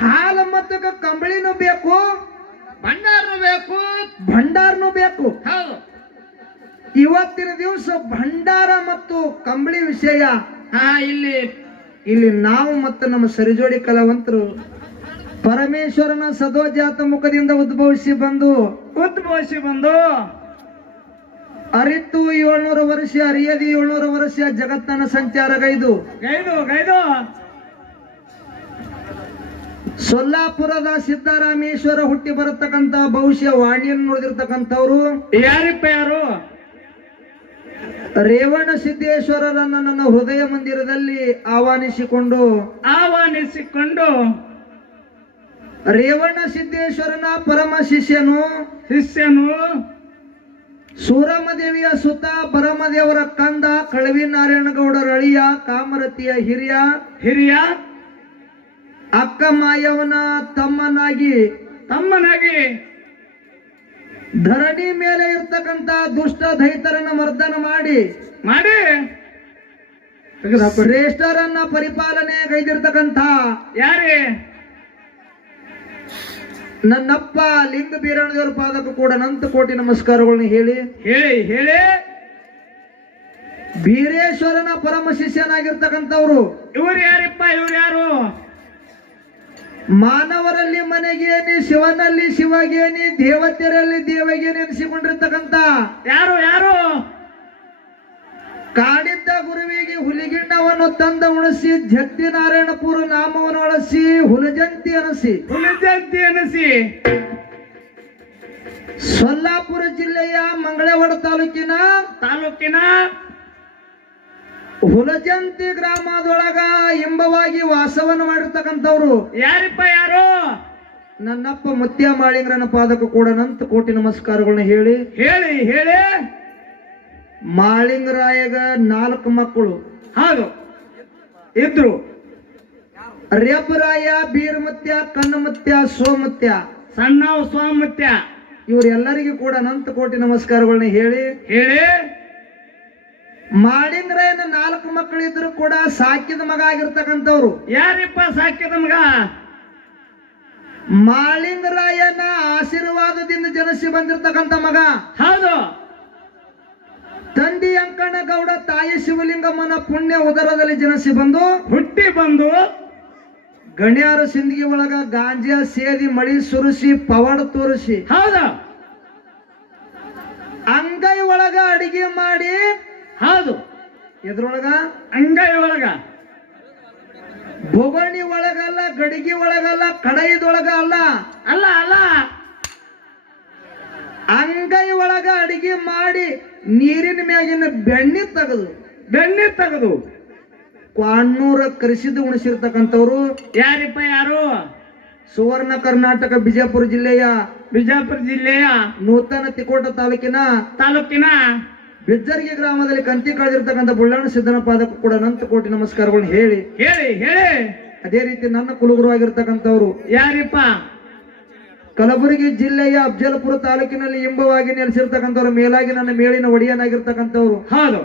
ಹಾಲು ಮತ್ತು ಕಂಬಳಿನೂ ಬೇಕು, ಭಂಡಾರನು ಬೇಕು, ಭಂಡಾರನು ಬೇಕು. ಹೌದು. ಇವತ್ತಿನ ದಿವಸ ಭಂಡಾರ ಮತ್ತು ಕಂಬಳಿ ವಿಷಯ ಇಲ್ಲಿ ನಾವು ಮತ್ತು ನಮ್ಮ ಸರಿಜೋಡಿ ಕಲಾವಂತರು ಪರಮೇಶ್ವರನ ಸದೋಜಾತ ಮುಖದಿಂದ ಉದ್ಭವಿಸಿ ಬಂದು ಅರಿತು 700 ವರ್ಷ, ಅರಿಯದಿ 700 ವರ್ಷ ಜಗತ್ತನ ಸಂಚಾರಗೈದು ಸೊಲ್ಲಾಪುರದ ಸಿದ್ದರಾಮೇಶ್ವರ ಹುಟ್ಟಿ ಬರತಕ್ಕಂತ ಭವಿಷ್ಯ ವಾಣಿಯನ್ನು ನೋಡಿರ್ತಕ್ಕಂಥವ್ರು ಯಾರಿಪ್ಪ? ಯಾರು? ರೇವಣ ಸಿದ್ದೇಶ್ವರರನ್ನ ನನ್ನ ಹೃದಯ ಮಂದಿರದಲ್ಲಿ ಆಹ್ವಾನಿಸಿಕೊಂಡು ರೇವಣ ಸಿದ್ದೇಶ್ವರನ ಪರಮ ಶಿಷ್ಯನು ಸೂರಮದೇವಿಯ ಸುತ ಭರಮದೇವರ ಕಂದ ಕಳವಿ ನಾರಾಯಣಗೌಡರ ಅಳಿಯ ಕಾಮರತಿಯ ಹಿರಿಯ ಅಕ್ಕ ಮಾಯವನ ತಮ್ಮನಾಗಿ ಧರಣಿ ಮೇಲೆ ಇರ್ತಕ್ಕಂತ ದುಷ್ಟ ದೈತರನ್ನ ಮರ್ದನ ಮಾಡಿ ಶ್ರೇಷ್ಠರನ್ನ ಪರಿಪಾಲನೆ ಕೈದಿರ್ತಕ್ಕಂಥ ಯಾರೇ ನನ್ನಪ್ಪ ಲಿಂಗ ಬೀರಣ್ಣದೇವರ ಪಾದಕ್ಕೂ ಕೂಡ ಅನಂತ ಕೋಟಿ ನಮಸ್ಕಾರಗಳನ್ನ ಹೇಳಿ ಬೀರೇಶ್ವರನ ಪರಮ ಶಿಷ್ಯನಾಗಿರ್ತಕ್ಕಂಥವ್ರು ಇವ್ರು ಯಾರಿಪ್ಪ? ಇವ್ರು ಯಾರು? ಮಾನವರಲ್ಲಿ ಮನೆಗೇನಿ, ಶಿವನಲ್ಲಿ ಶಿವಗೇನಿ, ದೇವತೆಯರಲ್ಲಿ ದೇವಗೇನಿ ಎನಿಸಿಕೊಂಡಿರ್ತಕ್ಕಂಥ ಯಾರು? ಕಾಡಿದ್ದ ಗುರುವಿಗೆ ಹುಲಿಗಿಣ್ಣವನ್ನು ತಂದ ಉಣಿಸಿ ಜಗತಿ ನಾರಾಯಣಪುರ ನಾಮವನ್ನು ಒಳಸಿ ಹುಲಜಂತಿ ಅನಸಿ ಸೊಲ್ಲಾಪುರ ಜಿಲ್ಲೆಯ ಮಂಗಳವಾಡ ತಾಲೂಕಿನ ಹುಲಜಂತಿ ಗ್ರಾಮದೊಳಗ ಇಂಬವಾಗಿ ವಾಸವನ್ನು ಮಾಡಿರ್ತಕ್ಕಂಥವ್ರು ಯಾರಿಪ್ಪ? ಯಾರು? ನನ್ನಪ್ಪ ಮುತ್ಯ ಮಾಳಿಂಗ್ರನ ಪಾದಕ್ಕೂ ಕೂಡ ಅನಂತ ಕೋಟಿ ನಮಸ್ಕಾರಗಳನ್ನ ಹೇಳಿ ಮಾಳಿಂಗರಾಯಗ 4 ಮಕ್ಕಳು ಹೌದು ಇದ್ರು. ರೆಬ್ಬರಾಯ, ಬೀರಮತ್ಯ, ಕಣ್ಣಮತ್ಯ, ಸೋಮತ್ಯ, ಸಣ್ಣ ಸ್ವಾಮತ್ಯ, ಇವರೆಲ್ಲರಿಗೂ ಕೂಡ ಅನಂತ ಕೋಟಿ ನಮಸ್ಕಾರಗಳನ್ನ ಹೇಳಿ ಮಾಳಿಂಗರಾಯನ 4 ಮಕ್ಕಳಿದ್ರು ಕೂಡ ಸಾಕಿದ ಮಗ ಆಗಿರ್ತಕ್ಕಂಥವ್ರು ಯಾರಿಪ್ಪ? ಸಾಕಿದ ಮಗ ಮಾಳಿಂಗರಾಯನ ಆಶೀರ್ವಾದದಿಂದ ಜನಿಸಿ ಬಂದಿರತಕ್ಕಂತ ಮಗ. ಹೌದು. ತಂದೆ ಅಂಕಣ್ಣಗೌಡ, ತಾಯಿ ಶಿವಲಿಂಗಮ್ಮನ ಪುಣ್ಯ ಉದರದಲ್ಲಿ ಜನಿಸಿ ಬಂದು ಹುಟ್ಟಿ ಬಂದು ಗಣ್ಯಾರ ಸಿಂದಗಿ ಒಳಗ ಗಾಂಜಾ ಸೇದಿ ಮಳಿ ಸುರಿಸಿ ಪವಾಡ ತೋರಿಸಿ ಹೌದು ಅಂಗೈ ಒಳಗ ಅಡಿಗೆ ಮಾಡಿ ಹೌದು ಎದ್ರೊಳಗ ಅಂಗೈ ಒಳಗ ಬೊಗಣಿ ಒಳಗಲ್ಲ, ಗಡಿಗೆ ಒಳಗಲ್ಲ, ಕಡೈದೊಳಗ ಅಲ್ಲ ಅಲ್ಲ ಅಲ್ಲ ಅಂಗೈ ಒಳಗ ಅಡಿಗೆ ಮಾಡಿ ನೀರಿನ ಮ್ಯಾಗಿನ ಬೆಣ್ಣೆ ತೆಗೆದು ಕ್ವಾಣ್ಣೂರ ಕರೆಸಿದ ಉಣಿಸಿರ್ತಕ್ಕಂಥವ್ರು ಯಾರಿಪ್ಪ? ಯಾರು? ಸುವರ್ಣ ಕರ್ನಾಟಕ ಬಿಜಾಪುರ ಜಿಲ್ಲೆಯ ನೂತನ ತಿಕೋಟ ತಾಲೂಕಿನ ಬಿಜ್ಜರ್ಗಿ ಗ್ರಾಮದಲ್ಲಿ ಕಂತಿ ಕಳೆದಿರ್ತಕ್ಕಂಥ ಬುಳ್ಳಣ್ಣ ಸಿದ್ದನ ಪಾದಕ್ಕೂ ಕೂಡ ಅನಂತ ಕೋಟಿ ನಮಸ್ಕಾರಗಳನ್ನ ಹೇಳಿ ಅದೇ ರೀತಿ ನನ್ನ ಕುಲಗುರು ಆಗಿರ್ತಕ್ಕಂಥವ್ರು ಯಾರಿಪ್ಪ? ಕಲಬುರಗಿ ಜಿಲ್ಲೆಯ ಅಫಜಲಪುರ ತಾಲೂಕಿನಲ್ಲಿ ಇಂಬವಾಗಿ ನೆಲೆಸಿರ್ತಕ್ಕಂಥವ್ರು ಮೇಲಾಗಿ ನನ್ನ ಮೇಳಿನ ಒಡೆಯನಾಗಿರ್ತಕ್ಕಂಥವ್ರು ಹೌದು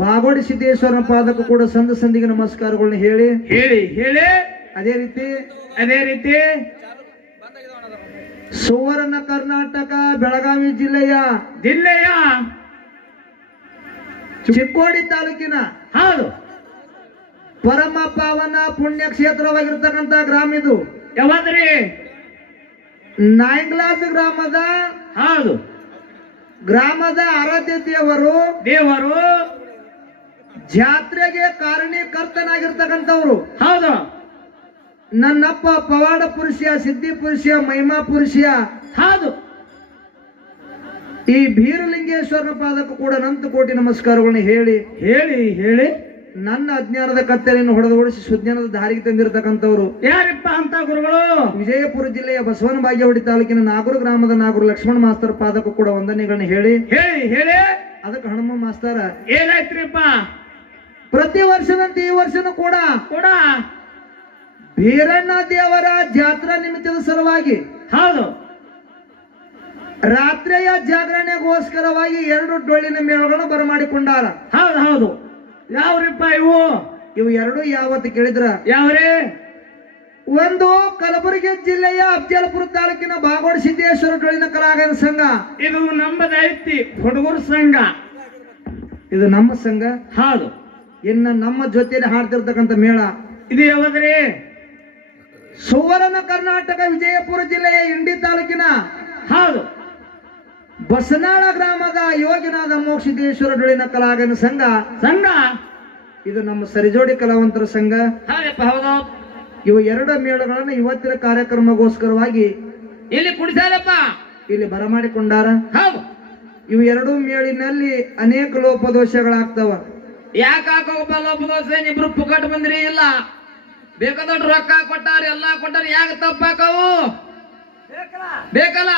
ಬಾಗೋಡಿ ಸಿದ್ದೇಶ್ವರನ ಪಾದಕ್ಕೂ ಕೂಡ ಸಂದಿಗೆ ನಮಸ್ಕಾರಗಳನ್ನ ಹೇಳಿ ಅದೇ ರೀತಿ ಸುವರ್ಣ ಕರ್ನಾಟಕ ಬೆಳಗಾವಿ ಜಿಲ್ಲೆಯ ಚಿಕ್ಕೋಡಿ ತಾಲೂಕಿನ ಹೌದು ಪರಮ ಪಾವನ ಪುಣ್ಯ ಕ್ಷೇತ್ರವಾಗಿರ್ತಕ್ಕಂಥ ಗ್ರಾಮ ಇದು. ಯಾವಾದ್ರಿ? ನಾಯಿಂಗ್ಲಾಸ್ ಗ್ರಾಮದ ಆರಾಧ್ಯ ದೇವರು ಜಾತ್ರೆಗೆ ಕಾರಣೀಕರ್ತನಾಗಿರ್ತಕ್ಕಂಥವ್ರು. ಹೌದು. ನನ್ನಪ್ಪ ಪವಾಡ ಪುರುಷ, ಸಿದ್ಧಿ ಪುರುಷ, ಮಹಿಮಾ ಪುರುಷ. ಹೌದು. ಈ ಬೀರಲಿಂಗೇಶ್ವರನ ಪಾದಕ್ಕೂ ಕೂಡ ಅನಂತ ಕೋಟಿ ನಮಸ್ಕಾರಗಳನ್ನ ಹೇಳಿ ನನ್ನ ಅಜ್ಞಾನದ ಕತ್ತಲೆಯನ್ನು ಹೊಡೆದೋಡಿಸಿ ಸುಜ್ಞಾನದ ದಾರಿಗೆ ತಂದಿರತಕ್ಕಂಥವ್ರು ಯಾರಿಪ್ಪ ಅಂತ ಗುರುಗಳು? ವಿಜಯಪುರ ಜಿಲ್ಲೆಯ ಬಸವನ ಬಾಗೇವಾಡಿ ತಾಲೂಕಿನ ನಾಗೂರು ಗ್ರಾಮದ ನಾಗೂರು ಲಕ್ಷ್ಮಣ ಮಾಸ್ತರ್ ಪಾದಕ್ಕೂ ಕೂಡ ವಂದನೆಗಳನ್ನ ಹೇಳಿ ಅದಕ್ಕೆ ಹನುಮ ಮಾಸ್ತರ ಏನಾಯ್ತ್ರಿಪ್ಪ? ಪ್ರತಿ ವರ್ಷದಂತೆ ಈ ವರ್ಷನೂ ಕೂಡ ಬೀರಣ್ಣ ದೇವರ ಜಾತ್ರಾ ನಿಮಿತ್ತದ ಸಲುವಾಗಿ ಹೌದು ರಾತ್ರಿಯ ಜಾಗರಣೆಗೋಸ್ಕರವಾಗಿ 2 ಡೊಳ್ಳಿನ ಮೇಳಗಳನ್ನು ಬರಮಾಡಿಕೊಂಡಾರ. ಹೌದು. ಯಾವ್ರಿಪ್ಪ ಇವು? ಇವು 2 ಯಾವತ್ತು ಕೇಳಿದ್ರ? ಯಾವ್ರೇ? ಒಂದು ಕಲಬುರಗಿ ಜಿಲ್ಲೆಯ ಅಫಜಲ್ಪುರ ತಾಲೂಕಿನ ಬಾಗೋಡ ಸಿದ್ದೇಶ್ವರ ಡೊಳ್ಳಿನ ಕಲಾಗಾಯನ ಸಂಘ. ಇದು ನಮ್ಮದೈತಿ ಹುಡುಗರ ಸಂಘ. ಇದು ನಮ್ಮ ಸಂಘ. ಹೌದು. ಇನ್ನು ನಮ್ಮ ಜೊತೆಯಲ್ಲಿ ಹಾಡ್ತಿರ್ತಕ್ಕಂಥ ಮೇಳ ಇದು ಯಾವದ್ರಿ? ಸುವರ್ಣ ಕರ್ನಾಟಕ ವಿಜಯಪುರ ಜಿಲ್ಲೆಯ ಇಂಡಿ ತಾಲೂಕಿನ ಹೌದು ಬಸನಾಳ ಗ್ರಾಮದ ಯೋಗಿನಾದ ಮೋಕ್ಷಿದ್ದೇಶ್ವರ ಡೊಳ್ಳಿನ ಕಲಾಗಾಯನ ಸಂಘ. ಇದು ನಮ್ಮ ಸರಿಜೋಡಿ ಕಲಾವಂತರ ಸಂಘ. ಹೌದಪ್ಪ, ಹೌದು. ಇವು ಎರಡು ಮೇಳಗಳನ್ನು ಇವತ್ತಿನ ಕಾರ್ಯಕ್ರಮಗೋಸ್ಕರವಾಗಿ ಇಲ್ಲಿ ಕುಡಿಸಾರಪ್ಪ, ಇಲ್ಲಿ ಬರಮಾಡಿಕೊಂಡಾರ. ಹೌದು. ಇವು ಎರಡೂ ಮೇಳಿನಲ್ಲಿ ಅನೇಕ ಲೋಪದೋಷಗಳಾಗ್ತವ. ಯಾಕೆ ಹಾಕೋಪ್ಪ ಲೋಪದೋಷ? ಇಬ್ರು ಪುಕಟ್ ಬಂದ್ರಿ ಇಲ್ಲ, ಬೇಕಾದಷ್ಟು ರೊಕ್ಕ ಕೊಟ್ಟಾರ, ಎಲ್ಲಾ ಕೊಟ್ಟಾರ, ಯಾಕೆ ತಪ್ಪಾಕವು? ಬೇಕಲ್ಲ.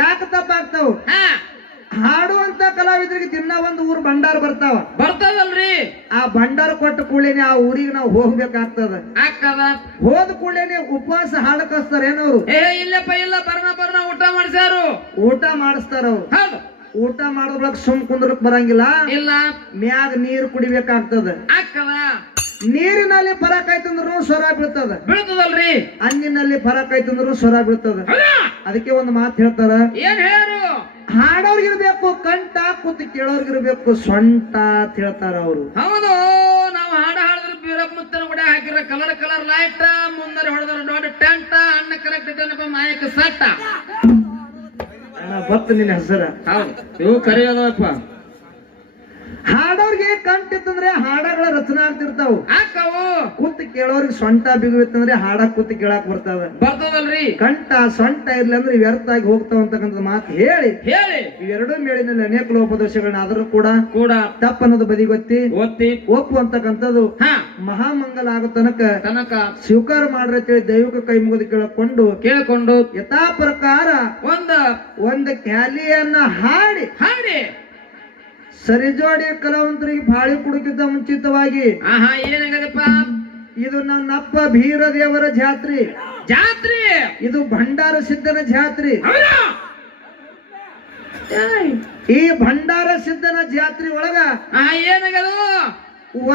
ಯಾಕೆ ತಪ್ಪಾಗ್ತಾವ? ಹಾಡುವಂತ ಕಲಾವಿದರಿಗೆ ದಿನ ಒಂದು ಊರ್ ಭಂಡಾರ ಬರ್ತದಲ್ರಿ. ಆ ಭಂಡಾರ ಕೊಟ್ಟ ಕೂಡಲೇನೆ ಆ ಊರಿಗೆ ನಾವು ಹೋಗ್ಬೇಕಾಗ್ತದ. ಹೋದ ಕೂಡಲೇನೆ ಉಪವಾಸ ಹಾಡು ಕಸ್ತಾರ ಏನವ್ರು? ಇಲ್ಲಪ್ಪ, ಇಲ್ಲ, ಬರ್ನ ಊಟ ಮಾಡಿಸ್ಯಾರು. ಊಟ ಮಾಡಿಸ್ತಾರ ಅವ್ರು. ಊಟ ಮಾಡೋದ್ರೊಳಗ ಸುಮ್ ಕುಂದ್ರಕ್ ಬರಂಗಿಲ್ಲ. ಇಲ್ಲ, ಮ್ಯಾಗ ನೀರು ಕುಡಿಬೇಕಾಗ್ತದ. ನೀರಿನಲ್ಲಿ ಫರಕ್ ಆಯ್ತಂದ್ರು ಸ್ವರ ಬೀಳ್ತದಲ್ರಿ. ಅನ್ನಿನಲ್ಲಿ ಫರಕ್ ಆಯ್ತಂದ್ರು ಸ್ವರ ಬೀಳ್ತದ. ಅದಕ್ಕೆ ಒಂದು ಮಾತು ಹೇಳ್ತಾರ, ಏನ್ ಹೇಳು? ಹಾಡೋರ್ಗಿರ್ಬೇಕು ಕಂಠ, ಕೂತು ಕೇಳೋರ್ಗಿರ್ಬೇಕು ಸೊಂಟ ಅಂತ ಹೇಳ್ತಾರ ಅವರು. ಹೌದು. ನಾವು ಹಾಡಿದ್ರೆ ಬೀರಪ್ಪ ಮುತ್ತನ ಕೂಡ ಹಾಕಿರ ಕಲರ್ ಲೈಟ್, ಮುಂದರೆ ಹೊಡೆದ್ರ ದೊಡ್ಡ ಟೆಂಟ, ಅಣ್ಣ ಕರೆಕ್ಟ್ ಮಾಯಕ ಸಟ್ಟ. ಬತ್ತ ನಿನ್ನ ಹೆಸರ. ಹೌದು, ಇವು ಕರೆಯೋದಪ್ಪ. ಹಾಡೋರ್ಗೆ ಕಂಠ ಇತ್ತಂದ್ರೆ ಹಾಡಗಳ ರಚನೆ ಆಗ್ತಿರ್ತಾವ. ಕೂತ್ ಕೇಳೋರ್ಗೆ ಸೊಂಟ ಬಿಗುವಿತ್ತಂದ್ರೆ ಹಾಡ ಕೂತ್ ಕೇಳಾಕ್ ಬರ್ತದಲ್ರಿ. ಕಂಠ ಸೊಂಟ ಇರ್ಲಿ ಅಂದ್ರೆ ವ್ಯರ್ಥ ಆಗಿ ಹೋಗ್ತಾವ ಅಂತಕ್ಕಂಥ ಮಾತು ಹೇಳಿ ಇವೆರಡೂ ಮೇಳಿನಲ್ಲಿ ಅನೇಕ ಲೋಪದೋಷಗಳನ್ನ ಆದರೂ ಕೂಡ ತಪ್ಪ ಅನ್ನೋದು ಬದಿಗೊತ್ತಿ ಒಪ್ಪು ಅಂತಕ್ಕಂಥದ್ದು ಮಹಾಮಂಗಲ ಆಗೋ ತನಕ ಸ್ವೀಕಾರ ಮಾಡ್ರಿ ಅಂತೇಳಿ ದೈವಿಕ ಕೈ ಮುಗಿದು ಕೇಳಿಕೊಂಡು ಯಥಾ ಪ್ರಕಾರ ಒಂದು ಕ್ಯಾಲಿಯನ್ನ ಹಾಡಿ ಸರಿಜೋಡಿ ಕಲಾವಂತರಿಗೆ ಬಾಳಿ ಕುಡುಕಿದ್ದ ಮುಂಚಿತವಾಗಿ ಏನಾಗದಪ್ಪ, ಇದು ನನ್ನಪ್ಪ ಬೀರದೇವರ ಜಾತ್ರೆ. ಇದು ಭಂಡಾರ ಸಿದ್ಧನ ಜಾತ್ರೆ. ಈ ಭಂಡಾರ ಸಿದ್ಧನ ಜಾತ್ರೆ ಒಳಗ ಏನಾಗದು?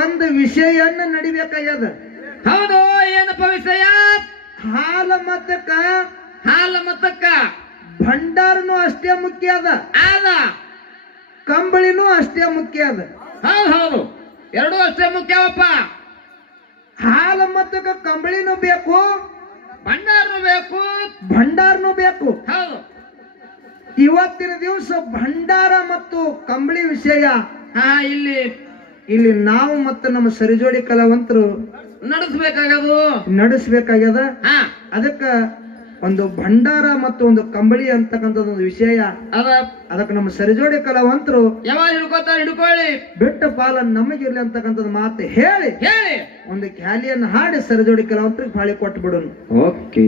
ಒಂದು ವಿಷಯನ್ನ ನಡಿಬೇಕಾಗ್ಯದ. ಹೌದು. ಏನಪ್ಪ ವಿಷಯ? ಹಾಲ ಮತ್ತಕ್ಕ ಭಂಡಾರನು ಅಷ್ಟೇ ಮುಖ್ಯ ಅದ, ಕಂಬಳಿನೂ ಅಷ್ಟೇ ಮುಖ್ಯ ಅದ. ಹೌದು, ಎರಡೂ ಅಷ್ಟೇ ಮುಖ್ಯವಪ್ಪ. ಹಾಲ ಮತ್ತಕ್ಕ ಕಂಬಳಿನೂ ಬೇಕು, ಭಂಡಾರನೂ ಬೇಕು. ಹೌದು. ಇವತ್ತಿನ ದಿವಸ ಭಂಡಾರ ಮತ್ತು ಕಂಬಳಿ ವಿಷಯ ಇಲ್ಲಿ ನಾವು ಮತ್ತು ನಮ್ಮ ಸರಿಜೋಡಿ ಕಲಾವಂತರು ನಡೆಸಬೇಕಾಗ್ಯದ. ಅದಕ್ಕ ಒಂದು ಭಂಡಾರ ಮತ್ತು ಒಂದು ಕಂಬಳಿ ಅಂತಕ್ಕಂಥದ್ದು ಒಂದು ವಿಷಯ ಅದಕ್ಕೆ ನಮ್ಮ ಸರಿಜೋಡಿ ಕಲಾವಂತರು ಹಿಡ್ಕೊಳ್ಳಿ, ಬೆಟ್ಟ ಪಾಲ ನಮಗಿರ್ಲಿ ಅಂತಕ್ಕಂಥದ್ದು ಮಾತು ಹೇಳಿ ಒಂದು ಕ್ಯಾಲಿಯನ್ನು ಹಾಡಿ ಸರಿಜೋಡಿ ಕಲಾವಂತರಿಗೆ ಬಾಳಿ ಕೊಟ್ಟು ಬಿಡೋಣ. ಓಕೆ.